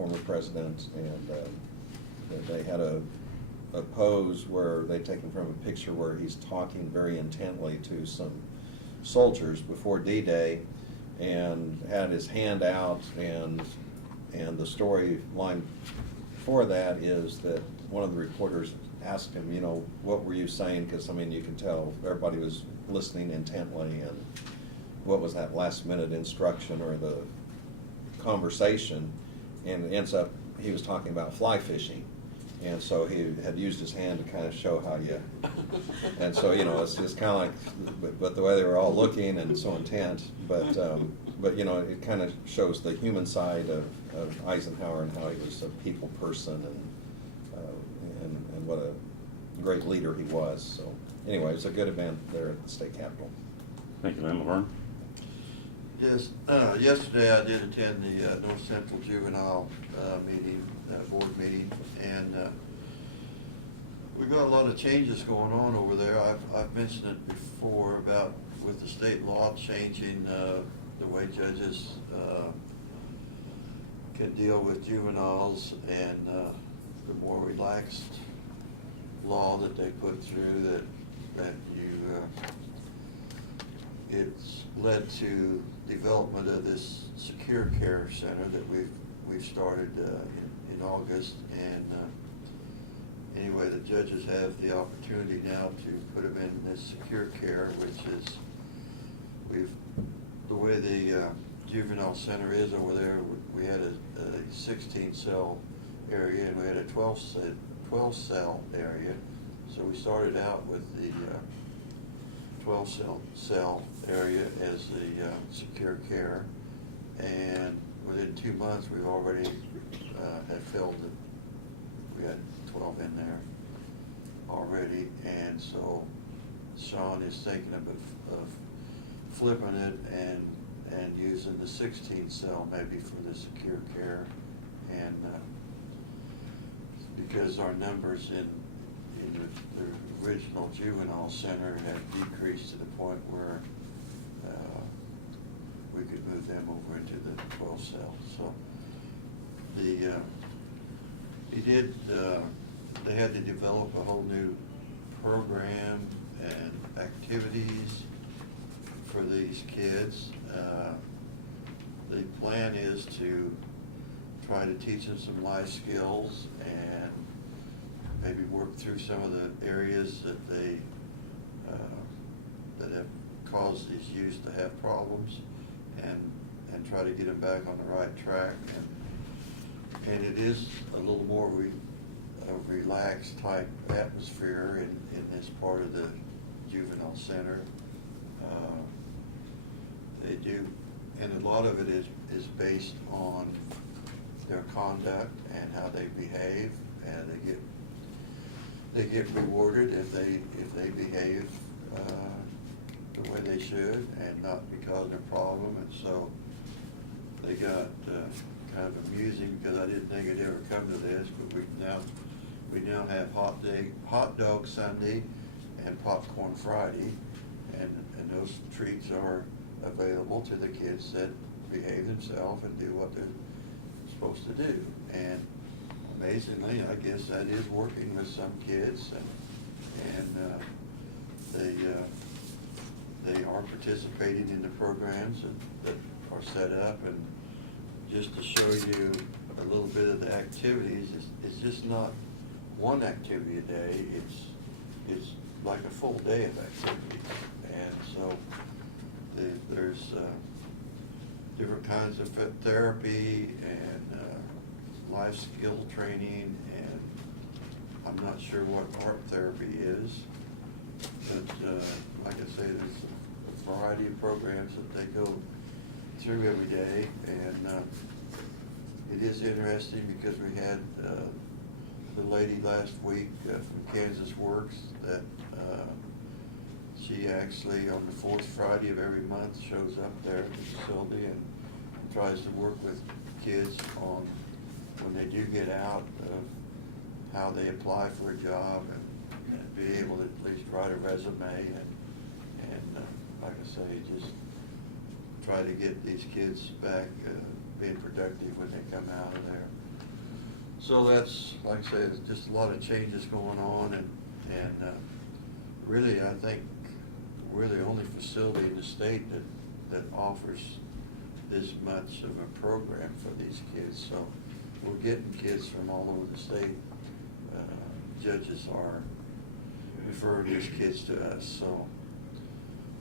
former president, and they had a pose where they'd taken from a picture where he's talking very intently to some soldiers before D-Day, and had his hand out, and the storyline for that is that one of the reporters asked him, you know, what were you saying? Because, I mean, you can tell everybody was listening intently, and what was that last minute instruction or the conversation, and it ends up he was talking about fly fishing, and so he had used his hand to kind of show how you, and so, you know, it's kind of like, but the way they were all looking and so intent, but you know, it kind of shows the human side of Eisenhower and how he was a people person, and what a great leader he was. So anyway, it's a good event there at the state capitol. Thank you, Lynn. Laverne? Yes, yesterday I did attend the North Central Juvenile meeting, board meeting, and we've got a lot of changes going on over there. I've mentioned it before about with the state law changing the way judges can deal with juveniles, and the more relaxed law that they put through that it's led to development of this secure care center that we've started in August, and anyway, the judges have the opportunity now to put them in this secure care, which is the way the juvenile center is over there. We had a 16 cell area, and we had a 12 cell area. So we started out with the 12 cell area as the secure care, and within 2 months we've already had filled it. We had 12 in there already, and so Sean is thinking of flipping it and using the 16 cell maybe for the secure care, and because our numbers in the original juvenile center have decreased to the point where we could move them over into the 12 cell. So they had to develop a whole new program and activities for these kids. The plan is to try to teach them some life skills and maybe work through some of the areas that that have caused these youths to have problems, and try to get them back on the right track. And it is a little more a relaxed type atmosphere in this part of the juvenile center. They do, and a lot of it is based on their conduct and how they behave, and they get rewarded if they behave the way they should and not because of a problem. And so they got kind of amusing, because I didn't think it'd ever come to this, but we now have hot dog Sunday and popcorn Friday, and those treats are available to the kids that behave themselves and do what they're supposed to do. And amazingly, I guess that is working with some kids, and they are participating in the programs that are set up. And just to show you a little bit of the activities, it's just not one activity a day, it's like a full day of activity. And so there's different kinds of therapy and life skill training, and I'm not sure what art therapy is, but like I say, there's a variety of programs that they go through every day. And it is interesting because we had the lady last week from Kansas Works that she actually on the fourth Friday of every month shows up there at the facility and tries to work with kids on when they do get out of how they apply for a job, and be able to at least write a resume, and like I say, just try to get these kids back being productive when they come out of there. So that's, like I say, there's just a lot of changes going on, and really, I think we're the only facility in the state that offers this much of a program for these kids. So we're getting kids from all over the state. Judges are referring these kids to us. So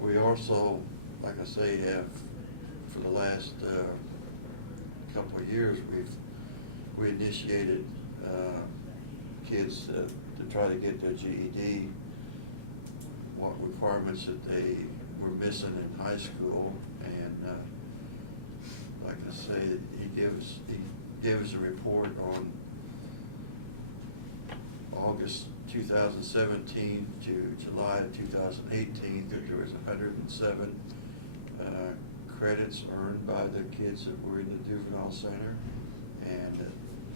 we also, like I say, have for the last couple of years, we initiated kids to try to get their GED, what requirements that they were missing in high school, and like I say, he gave us a report on August 2017 to July 2018 that there was 107 credits earned by the kids that were in the juvenile center, and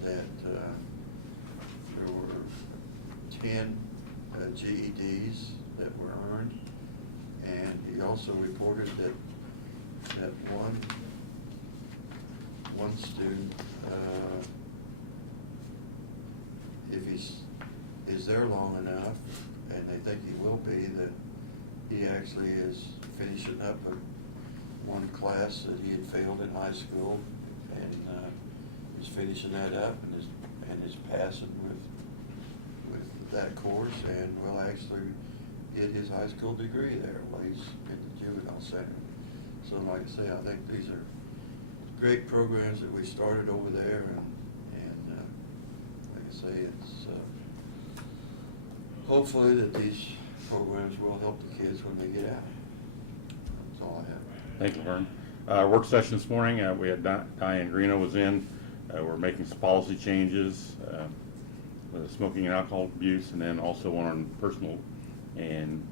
that there were 10 GEDs that were earned. And he also reported that one student, if is there long enough, and they think he will be, that he actually is finishing up one class that he had failed in high school, and is finishing that up, and is passing with that course, and will actually get his high school degree there while he's in the juvenile center. So like I say, I think these are great programs that we started over there, and like I say, it's hopefully that these programs will help the kids when they get out. That's all I have. Thank you, Vern. Work session this morning, we had Diane Greeno was in. We're making some policy changes with smoking and alcohol abuse, and then also one on personal and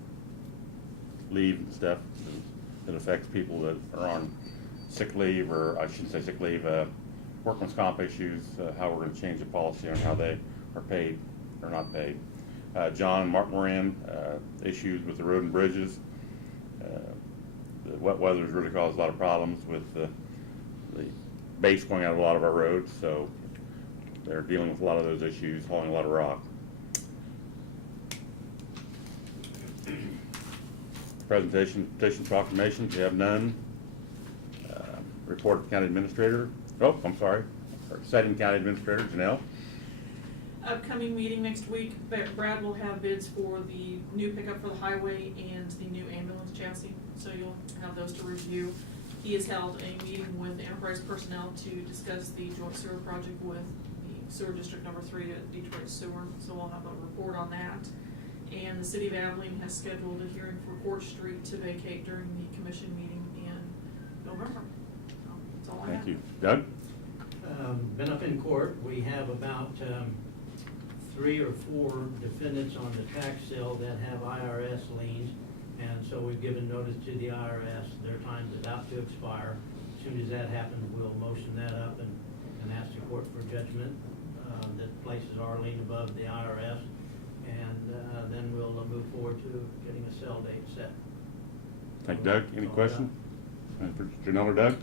leave and stuff that affects people that are on sick leave, or I shouldn't say sick leave, workman's comp issues, how we're going to change the policy on how they are paid or not paid. John Mark Moran, issues with the road and bridges. The wet weather has really caused a lot of problems with the base going out of a lot of our roads, so they're dealing with a lot of those issues, hauling a lot of rock. Presentation, petition, proclamations, we have none. Report of county administrator. Oh, I'm sorry. Setting county administrator, Janelle. Upcoming meeting next week, Brad will have bids for the new pickup for the highway and the new ambulance chassis, so you'll have those to review. He has held a meeting with Enterprise personnel to discuss the joint sewer project with the sewer district number 3 at Detroit Sewer, so we'll have a report on that. And the city of Abilene has scheduled a hearing for Court Street to vacate during the commission meeting in November. So that's all I have. Thank you. Doug? Been up in court. We have about 3 or 4 defendants on the tax sale that have IRS liens, and so we've given notice to the IRS. Their time's about to expire. As soon as that happens, we'll motion that up and ask the court for judgment that places our lien above the IRS, and then we'll move forward to getting a sale date set. Thank you, Doug. Any questions? For Janelle or Doug?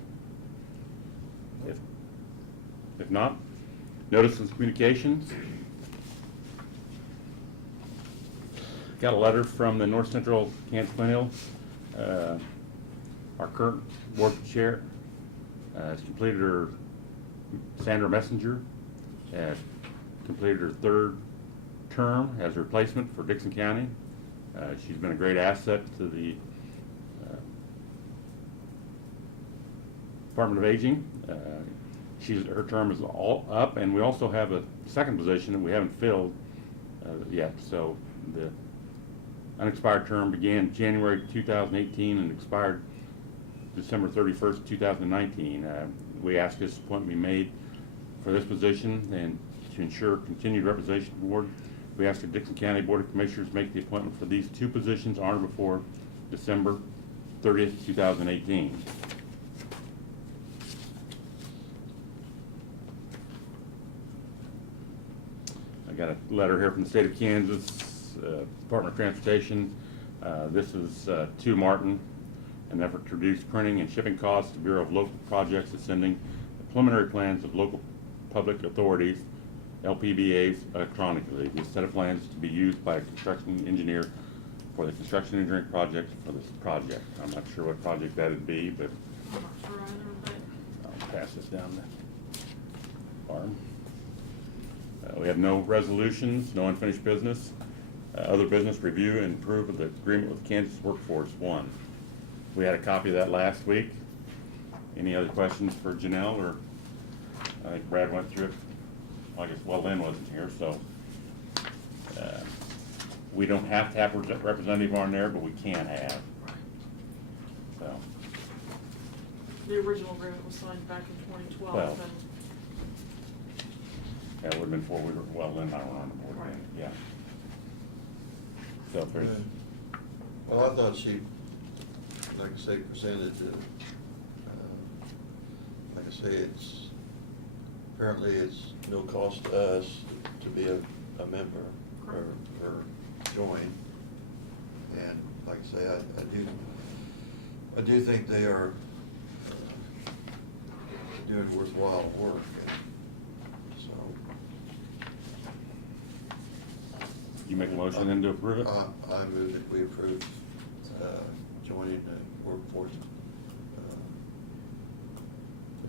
If not, notice and communications. Got a letter from the North Central Kansas Glen Hill. Our current board chair has completed her, Sandra Messenger, has completed her 3rd term as a replacement for Dixon County. She's been a great asset to the Department of Aging. Her term is all up, and we also have a second position that we haven't filled yet. So the unexpired term began January 2018 and expired December 31st, 2019. We asked this appointment be made for this position, and to ensure continued representation of the board, we asked the Dixon County Board of Commissioners make the appointment for these 2 positions on or before December 30th, 2018. I got a letter here from the state of Kansas, Department of Transportation. This is to Martin, an effort to reduce printing and shipping costs. The Bureau of Local Projects is sending the preliminary plans of local public authorities LPBAs electronically. This set of plans to be used by a construction engineer for the construction engineering project for this project. I'm not sure what project that'd be, but I'm not sure either, but I'll pass this down to Barb. We have no resolutions, no unfinished business. Other business, review and approve of the agreement with Kansas Workforce One. We had a copy of that last week. Any other questions for Janelle, or I think Brad went through it. Well, I guess, well, Lynn wasn't here, so we don't have to have a representative on there, but we can have, right. so. The original agreement was signed back in 2012, Well, and Yeah, it would've been before we were, well, Lynn and I were on the board then, Right. yeah. So if there's, Well, I thought she, like I say, presented, like I say, apparently it's no cost to us to be a member or join. And like I say, I do think they are doing worthwhile work, and so. you make a motion then to approve it? I move that we approve joining the workforce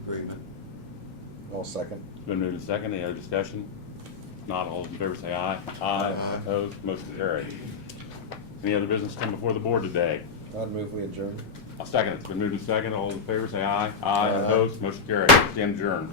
agreement. I'll second. It's been moved and seconded. Any other discussion? Not all those in favor say aye. Aye. Opposed, motion carried. Any other business come before the board today? I'd move we adjourn. I'll second it. It's been moved and seconded. All those in favor say aye. Aye. Opposed, motion carried. Stand adjourned.